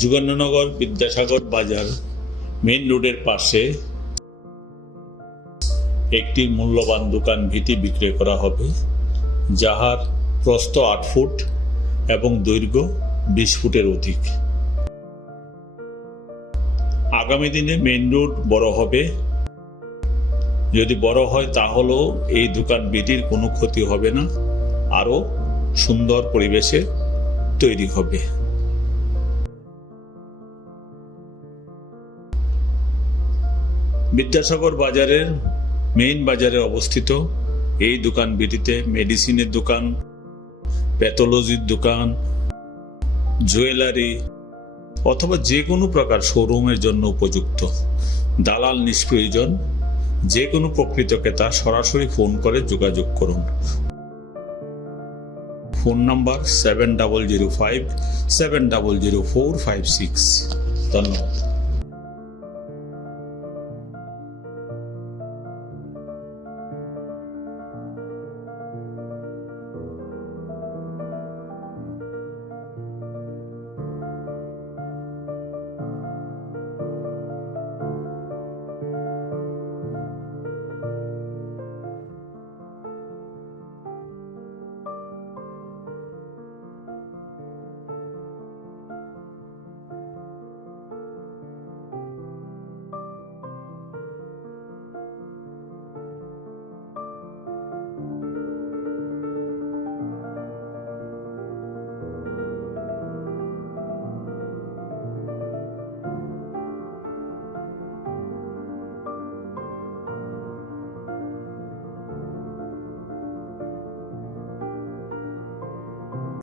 যুগান্ননগর বিদ্যাসাগর বাজার মেইন রোডের পাশে একটি মূল্যবান দোকান ভিটি বিক্রয় করা হবে, যাহার প্রস্থ আট ফুট এবং দৈর্ঘ্য বিশ ফুটের অধিক। আগামী দিনে মেইন রোড বড় হবে। যদি বড় হয়, তাহলেও এই দোকান বিটির কোনো ক্ষতি হবে না। আরও সুন্দর পরিবেশে তৈরি হবে। বিদ্যাসাগর বাজারের মেইন বাজারে অবস্থিত এই দোকান বিটিতে মেডিসিনের দোকান, প্যাথোলজির দোকান, জুয়েলারি অথবা যে কোনো প্রকার শোরুমের জন্য উপযুক্ত। দালাল নিষ্প্রয়োজন, যে কোনো প্রকৃত ক্রেতা সরাসরি ফোন করে যোগাযোগ করুন। Phone number seven double zero five seven double zero four five six. ধন্যবাদ।